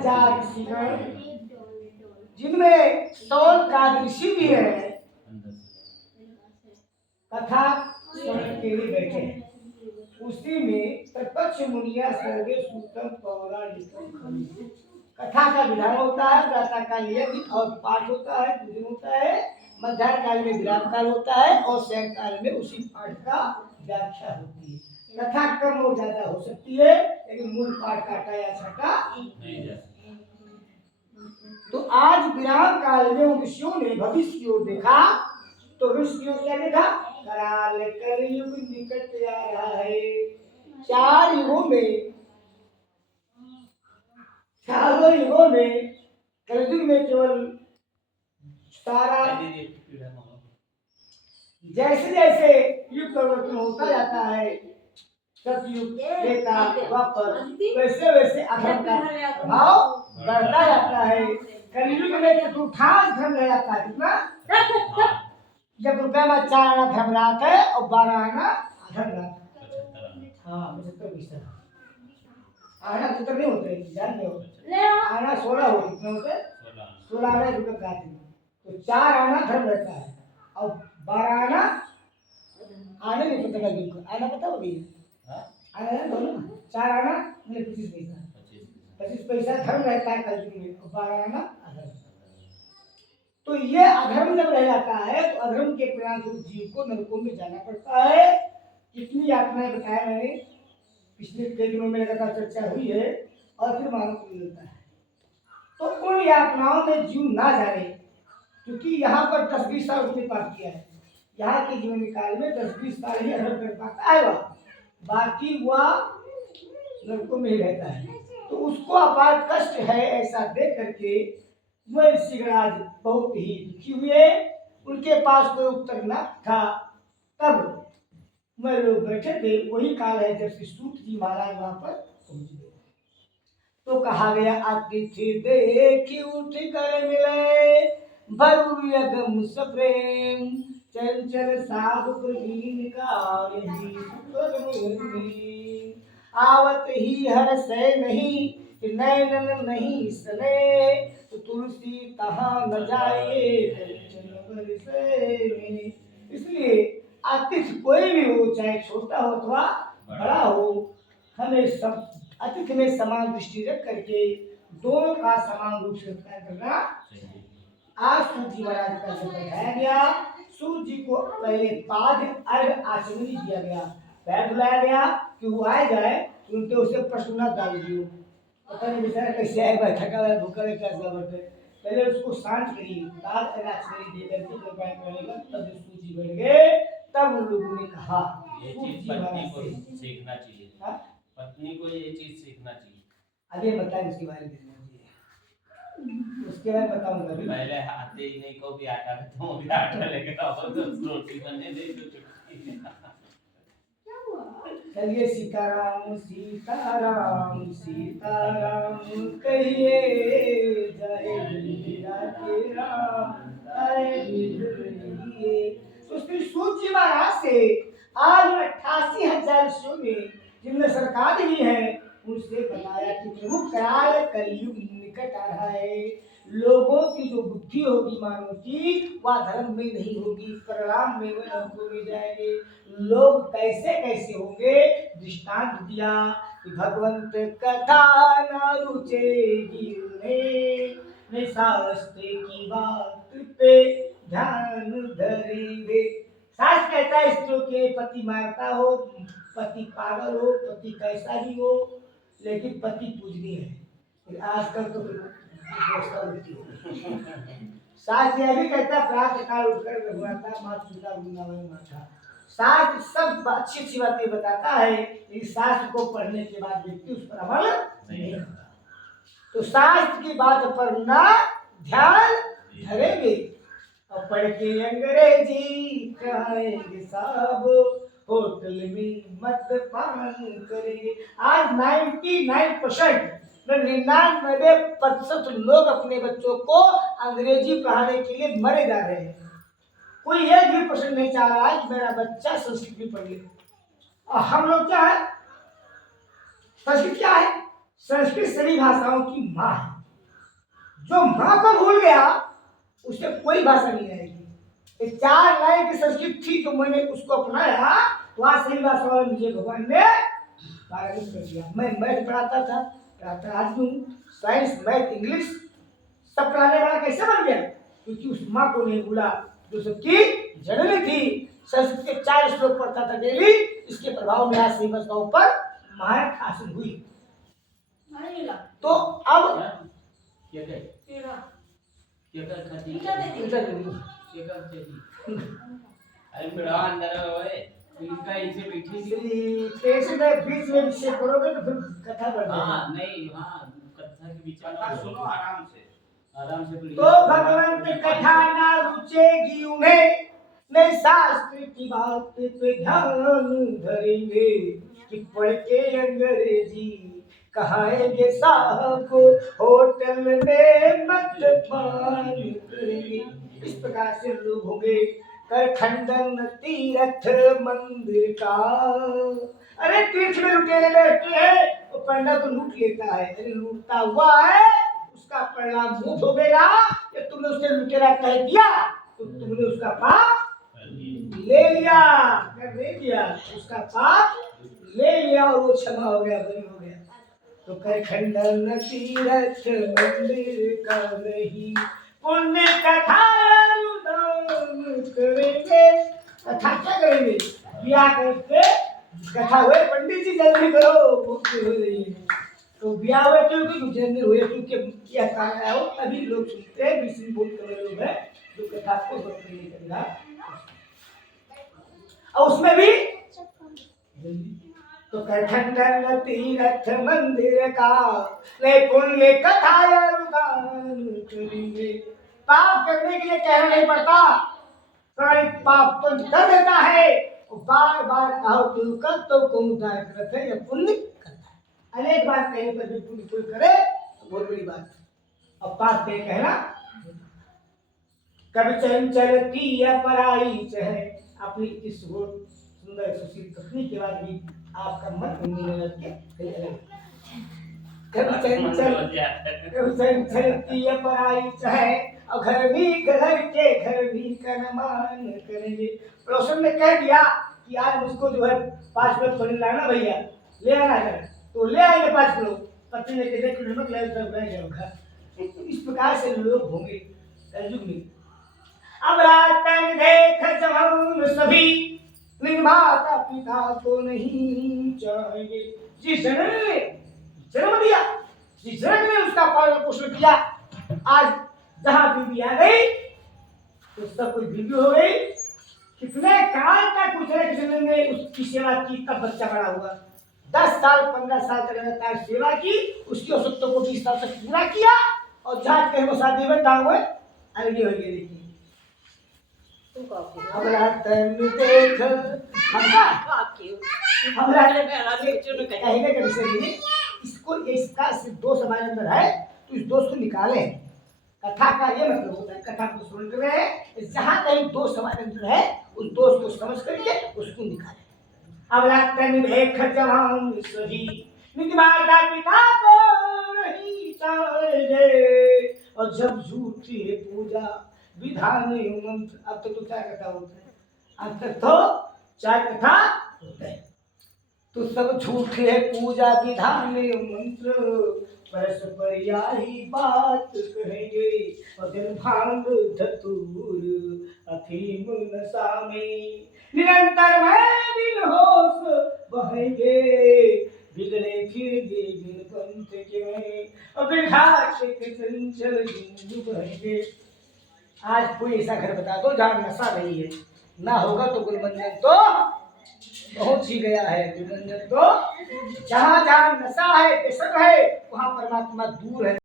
1000 ऋषिगण, जिनमें 100 ऋषि भी है, कथा सुनने के लिए बैठे हैं। उसी में तत्पक्ष मुनिया सर्वे सूतम पौराणिकम, कथा का विधान होता है, प्रातः काल यज्ञ और पाठ होता है, पूजन होता है, मध्याह्न काल में विराम काल होता है और सायं काल में उसी पाठ का व्याख्या होती है। कथा कम और ज्यादा हो सकती है, लेकिन मूल पाठ काटा या छटा नहीं जा सकता। तो आज विराम काल में उन ऋषियों ने भविष्य की ओर देखा, तो ऋषियों क्या देखा? कराल कलयुग निकट आ रहा है। 4 युगों में, चारों युगों में कलयुग में केवल सारा जैसे जैसे युग परिवर्तन होता जाता है, सतयुग त्रेता द्वापर, वैसे वैसे अधर्म का प्रभाव बढ़ता जाता है। कलयुग में चतुर्थांश धर्म रह जाता है। कितना? जब रुपये में 4 आना धर्म रात है और 12 आना अधर्म रात। हाँ 75% आना 75 नहीं होते, ध्यान दो। आना 16 होते, कितने होते? 16 आना रुपये रात में, तो 4 आना धर्म रहता है और 12 आना आने नहीं पता का आना पता होगी। आना दोनों 4 आना मतलब 25 पैसा, 25 पैसा धर्म रहता है कलयुग में और 12 आना अधर्म। तो ये अधर्म जब रह जाता है तो अधर्म के परिणाम जीव को नरकों में जाना पड़ता है। कितनी यातनाएं बताया मैंने, पिछले कई दिनों में लगातार चर्चा हुई है और फिर मानव को मिलता है। तो उन यातनाओं में जीव ना जाए, क्योंकि यहाँ पर 10-20 साल उसने पाप किया है। यहाँ के जीवन काल में 10-20 साल ही अधर्म कर पाता है, वह बाकी वह नरकों में ही रहता है। तो उसको अपार कष्ट है, ऐसा देख करके वह ऋषिगण बहुत ही दुखी हुए। उनके पास कोई उत्तर न था। तब वह लोग बैठे थे, वही काल है जब श्री सूत जी महाराज वहां पर पहुंचे। तो कहा गया अतिथि देखी उठ कर मिले, भरु यगम सप्रेम, चंचल साधु प्रवीण का आवत ही हर से नहीं, नैनन नहीं सने, तो तुलसी तहाँ न जाए। इसलिए अतिथि कोई भी हो, चाहे छोटा हो अथवा बड़ा हो, हमें सब अतिथि में समान दृष्टि रख करके दोनों का समान रूप से सत्कार करना। आज सूर्य जी महाराज का जब बैठाया गया, सूर्य जी को पहले पाद अर्घ आचमनी दिया गया, पैर धुलाया गया कि वो आए जाए, तो उनके उसे प्रश्न डाल दियो। पता नहीं बेचारा कैसे आएगा, थका हुआ भूखा है, कैसा बैठे। पहले उसको शांत करिए, पाद अर्घ आचमनी दे करके जब पैर धुलाएगा, तब सूर्य जी बैठ गए। तब उन लोगों ने कहा ये चीज पत्नी को सीखना चाहिए। पत्नी को ये चीज सीखना चाहिए। आगे बताएं उसके बारे में, उसके बाद बताऊंगा। पहले आते ही नहीं को भी आटा खत्म हो गया, आटा लेके आओ तो रोटी बनने दे तो चलिए सीताराम सीताराम सीताराम कहिए, जय मीरा के राम तो श्री सूत जी महाराज से आज 88,000 ऋषियों ने, जिनमें सरकार भी है, उनसे बताया कि प्रभु काल कलयुग निकट आ रहा है। लोगों की जो बुद्धि होगी मानव की, वह धर्म में नहीं होगी, परिणाम में वह नरकों में जाएंगे। लोग कैसे कैसे होंगे, दृष्टांत दिया कि भगवंत कथा न रुचेगी उन्हें, शास्त्र की बात पे ध्यान धरेंगे। शास्त्र कहता है स्त्रियों के पति मारता हो, पति पागल हो, पति कैसा भी हो, लेकिन पति पूजनीय है। आजकल तो व्यवस्था उल्टी हो। शास्त्र यह भी कहता है प्रातः काल उठकर रघुनाथा माता पिता वृंदावन माता। शास्त्र सब अच्छी अच्छी बातें बताता है, लेकिन शास्त्र को पढ़ने के बाद व्यक्ति उस पर अमल नहीं करता। तो शास्त्र की बात पर ना ध्यान धरेंगे और पढ़ के अंग्रेजी खाएंगे सब, होटल में मत पान करेंगे। आज 99% 99% लोग अपने बच्चों को अंग्रेजी पढ़ाने के लिए मरे जा रहे हैं। कोई 1% नहीं चाह रहा है कि मेरा बच्चा संस्कृत भी पढ़ ले। और हम लोग क्या है, संस्कृत क्या है, संस्कृत सभी भाषाओं की माँ है। जो माँ को भूल गया उसे कोई भाषा नहीं आएगी। ये 4 लाइन की संस्कृत थी जो मैंने उसको अपनाया, तो आज सभी भाषाओं में मुझे भगवान ने पारंगत कर दिया। मैं मैथ पढ़ाता था, पढ़ाता आज भी हूँ। साइंस, मैथ, इंग्लिश सब पढ़ाने वाला कैसे बन गया? क्योंकि उस माँ को नहीं भूला जो सबकी जननी थी। संस्कृत के 4 श्लोक पढ़ता था डेली। इसके प्रभाव में आज सभी भाषाओं पर महान हासिल हुई। तो अब क्या कहे? क्या कर खाती? अरे बड़ा अंदर है ओए। इनका इसे बैठी थी। कृष्ण बीच में विषय करोगे तो फिर कथा बढ़ जाएगी। हाँ नहीं, हाँ कथा के बीच में सुनो आराम से बोलिए। तो भगवंत कथा ना रुचेगी उन्हें, नहीं शास्त्र की बात पे ध्यान धरेंगे कि पढ़ के अंग्रेजी कहाएंगे साहब को होटल में मद्यपान करेंगे। इस प्रकार से लोग होंगे कर खंडन तीर्थ मंदिर का। अरे तीर्थ में लुटेरे बैठते हैं तो पंडा तो लूट लेता है। अरे लूटता हुआ है उसका परिणाम मुंह भोगेगा। ये तुमने उसे लुटेरा कह दिया तो तुमने उसका पाप ले लिया, कर दे दिया, उसका पाप ले लिया और वो क्षमा हो गया, बरी हो गया। तो कर खंडन तीर्थ मंदिर का नहीं, पुण्य कथा अनुदान करेंगे। कथा क्या करेंगे? ब्याह करके कथा हुए, पंडित जी जल्दी करो मुक्ति हो रही है। तो ब्याह हुए क्योंकि गुजरने हुए, क्योंकि यह कारण हो तभी लोग सुनते हैं। 20 बहुत कम लोग हैं जो कथा को सुनते हैं। और उसमें भी तो कर खंडन तीर्थ मंदिर का नहीं, पुण्य कथा अनुदान करेंगे। पाप करने के लिए कहना नहीं पड़ता, पाप तो कर देता है। बार बार कहो क्यों कर तो कौन उद्धार करता है या पुण्य करता है। अनेक बार कहने पर भी पुण्य कोई करे तो बहुत बड़ी बात है। अब पाप पे कहना कभी चंचल की पराई चाहे अपनी इस सुंदर सुशील पत्नी के बाद भी आपका मन मिलने लग के कभी चंचल की पराई चाहे और घर भी कनमान करेंगे। पड़ोसन ने कह दिया कि आज मुझको जो है 5 किलो पनीर लाना भैया, ले आना है, तो ले आएंगे 5 किलो। पत्नी ने कहा कि नमक ले सब रह जाएगा। इस प्रकार से लोग होंगे कलयुग में। अब रातन देख जब सभी माता पिता को नहीं चाहेंगे। जिस जनक ने जन्म दिया, जिस जनक ने उसका पालन पोषण किया, आज जहां बीबी आ गई तो सब कोई बीबी हो गई। कितने काल तक उस जनक ने उसकी सेवा की, तब बच्चा बड़ा हुआ। 10 साल 15 साल तक लगातार सेवा की, उसकी औसतों को 20 साल तक पूरा किया और जहाँ कहीं वो शादी में टांग हुए अलगे हो गए। देखिए अब रातन देख इसको, इसका सिर्फ दोष हमारे अंदर है तो इस दोष को निकाले। कथा का ये मतलब होता है, कथा को सुन रहे हैं, जहाँ कहीं दोष हमारे अंदर है उस दोष को समझ करके उसको निकाले। अब रातन देख जवान सभी निज माता पिता को नहीं चाहे, और जब झूठी है पूजा विधान मंत्र। अब तक तो 4 कथा होते हैं, अब तक तो 4 कथा होते हैं। तो सब झूठ है पूजा विधान मंत्र, परस्पर यही बात कहेंगे। और जन भांग धतूर अफीम नशा में निरंतर मैं बिन होश बहेंगे। बिगड़े फिरेंगे बिन पंथ के, और बिघाट के चंचल जिंदू बहेंगे। आज कोई ऐसा घर बता दो जहाँ नशा नहीं है, ना होगा तो गुलमंजन तो पहुंच ही गया है। गुलमंजन तो जहाँ जहाँ नशा है, व्यसन है, वहाँ परमात्मा दूर है।